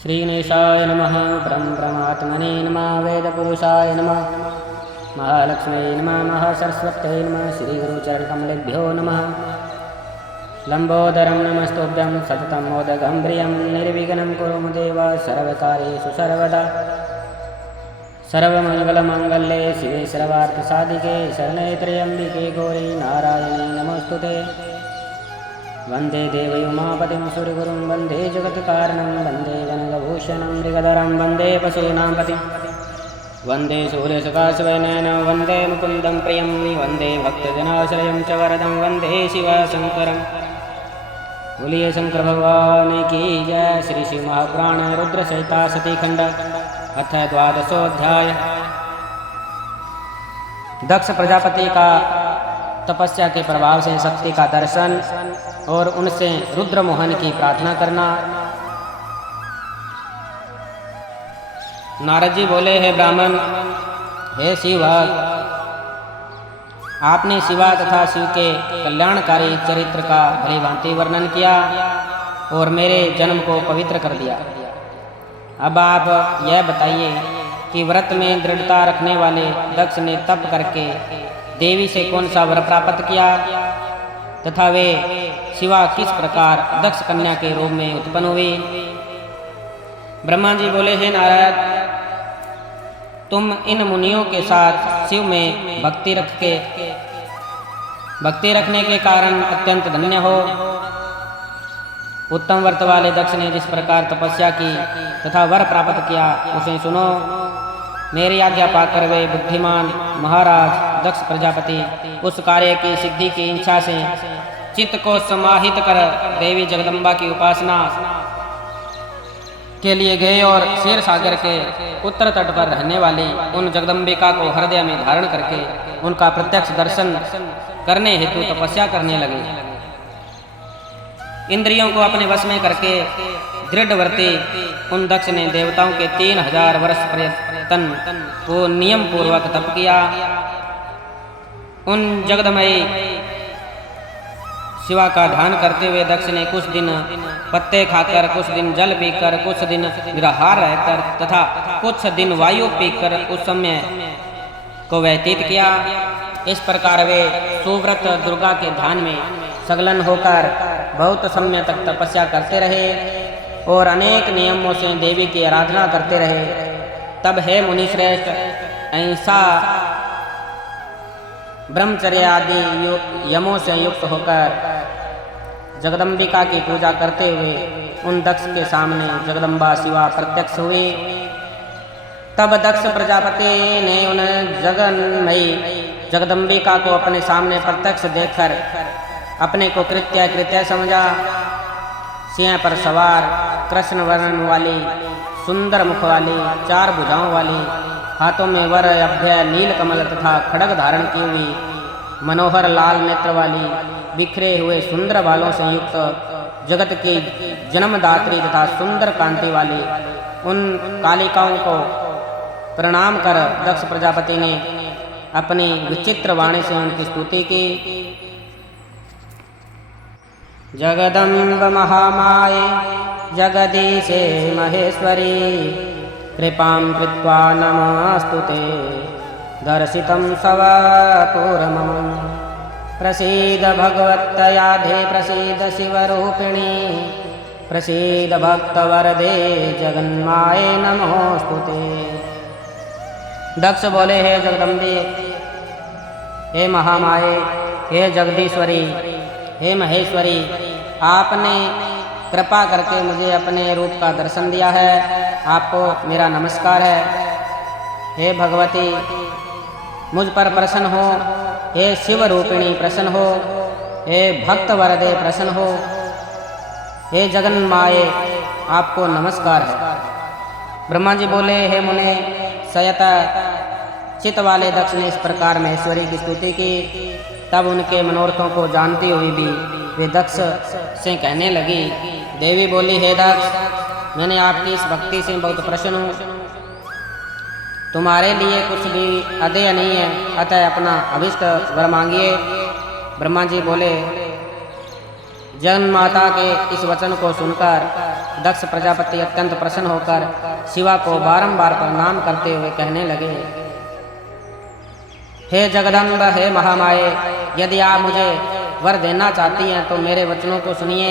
श्री गणेशाय नमः। ब्रह्मात्मने नमः। वेदपुरुषाय नमः। महालक्ष्मी नमः। महासरस्वत्यै नमः। श्रीगुरुचरणकमलेभ्यो नमः। लंबोदरं नमस्तुभ्यं सततं मोदकं प्रियं निर्विघ्नं कुरु देव सर्वकार्येषु सर्वदा। सर्वमंगलमांगल्ये शिवे सर्वार्थसाधिके शरण्ये त्र्यंबिके गौरी नारायणी नमोस्तुते। वंदे देवयुमापतिं सूर्यगुरुं वंदे जगत्कारणं वंदे गणगभूषणं मृगधरं वंदे पशूनां पतिं वंदे सूर्यसकाशवनयनं वंदे मुकुन्दं प्रियं वंदे भक्तजनाश्रयं च वरदं वंदे शिवशङ्करं। बोलिए शंकर भगवान की जय। श्री शिव महापुराण रुद्र सहिता सती खंड अथ द्वादशोऽध्याय। दक्ष प्रजापति का तपस्या के प्रभाव से शक्ति का दर्शन और उनसे रुद्र मोहन की प्रार्थना करना। नारद जी बोले, हे ब्राह्मण, हे शिव, आपने शिवा तथा शिव के कल्याणकारी चरित्र का भली भांति वर्णन किया और मेरे जन्म को पवित्र कर दिया। अब आप यह बताइए कि व्रत में दृढ़ता रखने वाले दक्ष ने तप करके देवी से कौन सा वर प्राप्त किया तथा वे शिवा किस प्रकार दक्ष कन्या के रूप में उत्पन्न हुई। ब्रह्मा जी बोले, हे नारद, तुम इन मुनियों के साथ शिव में भक्ति रखने के कारण अत्यंत धन्य हो। उत्तम व्रत वाले दक्ष ने जिस प्रकार तपस्या की तथा वर प्राप्त किया उसे सुनो। मेरी आज्ञा पाकर वे बुद्धिमान महाराज दक्ष प्रजापति उस कार्य की सिद्धि की इच्छा से चित्त को समाहित कर देवी जगदम्बा की उपासना के लिए गए और क्षीर सागर के उत्तर तट पर रहने वाली उन जगदम्बिका को हृदय में धारण करके उनका प्रत्यक्ष दर्शन करने हेतु तपस्या करने लगे। इंद्रियों को अपने वश में करके दृढ़व्रती उन दक्ष ने देवताओं के 3000 वर्ष प्रयत्न को नियम पूर्वक तप किया। उन जगदमयी शिवा का ध्यान करते हुए दक्ष ने कुछ दिन पत्ते खाकर, कुछ दिन जल पीकर, कुछ दिन निराहार रहकर तथा कुछ दिन वायु पीकर उस समय को व्यतीत किया। इस प्रकार वे सुव्रत दुर्गा के ध्यान में संलग्न होकर बहुत समय तक तपस्या करते रहे और अनेक नियमों से देवी की आराधना करते रहे। तब हे मुनिश्रेष्ठ, अहिंसा, ब्रह्मचर्य आदि यमों से युक्त होकर जगदम्बिका की पूजा करते हुए उन दक्ष के सामने जगदम्बा शिवा प्रत्यक्ष हुई। तब दक्ष प्रजापति ने उन जगन्मयी जगदम्बिका को अपने सामने प्रत्यक्ष देखकर अपने को कृत्य समझा। सिंह पर सवार, कृष्ण वर्ण वाली, सुंदर मुख वाली, 4 भुजाओं वाली, हाथों में वर अभ्य नील कमल तथा खड्ग धारण की हुई, मनोहर लाल नेत्र वाली, बिखरे हुए सुंदर बालों से युक्त, जगत की जन्मदात्री तथा सुंदर कांति वाली उन कालिकाओं को प्रणाम कर दक्ष प्रजापति ने अपनी विचित्र वाणी से उनकी स्तुति की। जगदम्ब महामाये जगदीशे महेश्वरी कृपां कृत्वा नमस्तुते दर्शितं स्वपूर्वमं प्रसीद भगवत्तयाधे प्रसीद शिवरूपिणी प्रसीद भक्तवरदे जगन्माये नमोस्तुते। दक्ष बोले, हे जगदम्बे, हे महामाये, हे जगदीश्वरी, हे महेश्वरी, आपने कृपा करके मुझे अपने रूप का दर्शन दिया है, आपको मेरा नमस्कार है। हे भगवती, मुझ पर प्रसन्न हो। हे शिव रूपिणी प्रसन्न हो। हे भक्त वरदे प्रसन्न हो। हे जगन्माये, आपको नमस्कार है। ब्रह्मा जी बोले, हे मुने, सयत चित वाले दक्ष ने इस प्रकार महेश्वरी की स्तुति की। तब उनके मनोरथों को जानती हुई भी वे दक्ष से कहने लगी। देवी बोली, हे दक्ष, मैंने आपकी इस भक्ति से बहुत प्रसन्न हूँ। तुम्हारे लिए कुछ भी अदेय नहीं है, अतः अपना अभिष्ट वर मांगिए। ब्रह्मा जी बोले, जन्म माता के इस वचन को सुनकर दक्ष प्रजापति अत्यंत प्रसन्न होकर शिवा को बारंबार प्रणाम करते हुए कहने लगे, हे जगदम्ब, हे महामाये, यदि आप मुझे वर देना चाहती हैं तो मेरे वचनों को सुनिए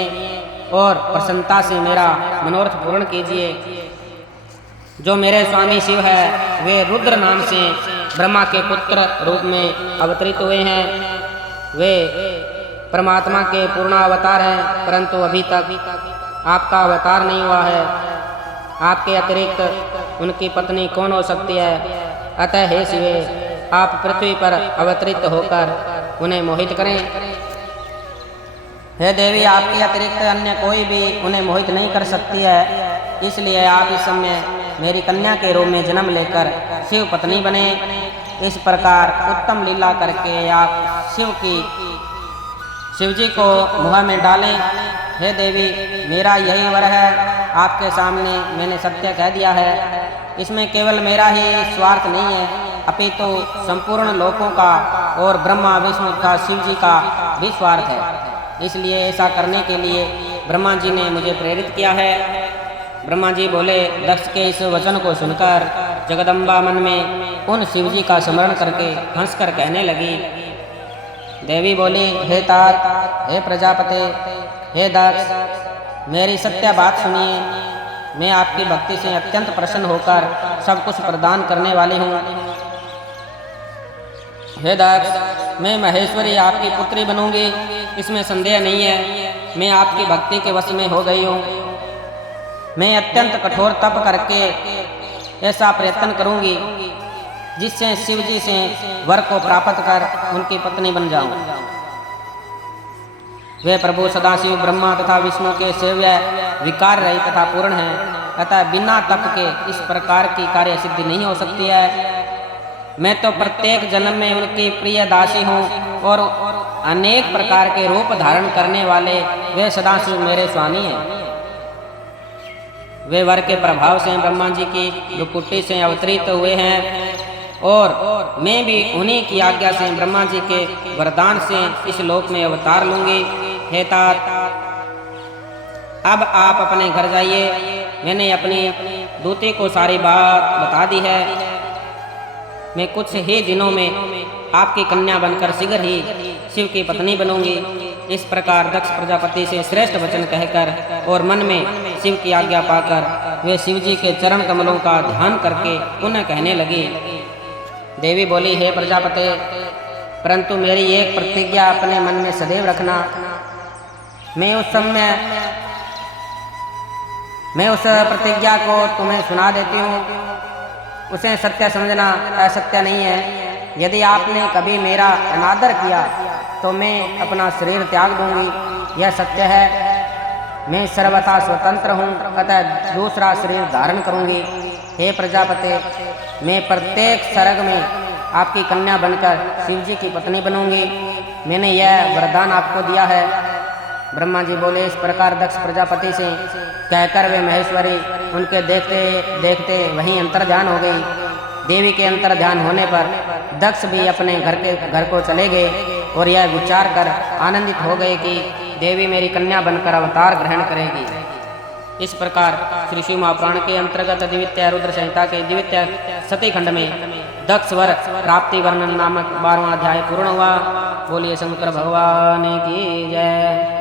और प्रसन्नता से मेरा मनोरथ पूर्ण कीजिए। जो मेरे स्वामी शिव है वे रुद्र नाम से ब्रह्मा के पुत्र रूप में अवतरित हुए हैं। वे परमात्मा के पूर्ण अवतार हैं, परंतु अभी तक आपका अवतार नहीं हुआ है। आपके अतिरिक्त उनकी पत्नी कौन हो सकती है? अतः हे शिवे, आप पृथ्वी पर अवतरित होकर उन्हें मोहित करें। हे देवी, आपके अतिरिक्त अन्य कोई भी उन्हें मोहित नहीं कर सकती है, इसलिए आप इस समय मेरी कन्या के रूप में जन्म लेकर शिव पत्नी बने। इस प्रकार उत्तम लीला करके आप शिव जी को मुँह में डालें। हे देवी, मेरा यही वर है, आपके सामने मैंने सत्य कह दिया है। इसमें केवल मेरा ही स्वार्थ नहीं है, अपितु संपूर्ण लोकों का और ब्रह्मा विष्णु का शिव जी का भी स्वार्थ है। इसलिए ऐसा करने के लिए ब्रह्मा जी ने मुझे प्रेरित किया है। ब्रह्मा जी बोले। दक्ष के इस वचन को सुनकर जगदम्बा मन में उन शिव जी का स्मरण करके हंसकर कहने लगी। देवी बोली, हे तात, हे प्रजापति, हे दक्ष, मेरी सत्य बात सुनिए। मैं आपकी भक्ति से अत्यंत प्रसन्न होकर सब कुछ प्रदान करने वाली हूँ। हे दक्ष, मैं महेश्वरी आपकी पुत्री बनूंगी, इसमें संदेह नहीं है। मैं आपकी भक्ति के वश में हो गई हूँ। मैं अत्यंत कठोर तप करके ऐसा प्रयत्न करूंगी जिससे शिव जी से वर को प्राप्त कर उनकी पत्नी बन जाऊं। वे प्रभु सदाशिव ब्रह्मा तथा विष्णु के सेव्य, विकार रहित तथा पूर्ण हैं, अतः बिना तप के इस प्रकार की कार्य सिद्धि नहीं हो सकती है। मैं तो प्रत्येक जन्म में उनकी प्रिय दासी हूँ और अनेक प्रकार के रूप धारण करने वाले वे सदाशिव मेरे स्वामी हैं। वे वर के प्रभाव से ब्रह्मा जी की भ्रुकुटी से अवतरित हुए हैं और मैं भी उन्हीं की आज्ञा से ब्रह्मा जी के वरदान से इस लोक में अवतार लूंगी। हे तात, अब आप अपने घर जाइए। मैंने अपनी दूती को सारी बात बता दी है। मैं कुछ ही दिनों में आपकी कन्या बनकर शीघ्र ही शिव की पत्नी बनूंगी। इस प्रकार दक्ष प्रजापति से श्रेष्ठ वचन कहकर और मन में शिव की आज्ञा पाकर वे शिव जी के चरण कमलों का ध्यान करके पुनः कहने लगी। देवी बोली, हे प्रजापति, परंतु मेरी एक प्रतिज्ञा अपने मन में सदैव रखना। मैं उस प्रतिज्ञा को तुम्हें सुना देती हूँ। उसे सत्य समझना, असत्य नहीं है। यदि आपने कभी मेरा अनादर किया तो मैं अपना शरीर त्याग दूंगी, यह सत्य है। मैं सर्वथा स्वतंत्र हूँ, अतः दूसरा शरीर धारण करूंगी। हे प्रजापति, मैं प्रत्येक सर्ग में आपकी कन्या बनकर शिव जी की पत्नी बनूंगी। मैंने यह वरदान आपको दिया है। ब्रह्मा जी बोले। इस प्रकार दक्ष प्रजापति से कहकर वे महेश्वरी उनके देखते देखते वहीं अंतर्ध्यान हो गई। देवी के अंतर्ध्यान होने पर दक्ष भी अपने घर को चले गए और यह विचार कर आनंदित हो गए कि देवी मेरी कन्या बनकर अवतार ग्रहण करेगी। इस प्रकार श्री शिव महापुराण के अंतर्गत द्वितीय रुद्र संहिता के द्वितीय सती खंड में दक्ष वर प्राप्ति वर्णन नामक 12वां अध्याय पूर्ण हुआ। बोलिए शंकर भगवान की जय।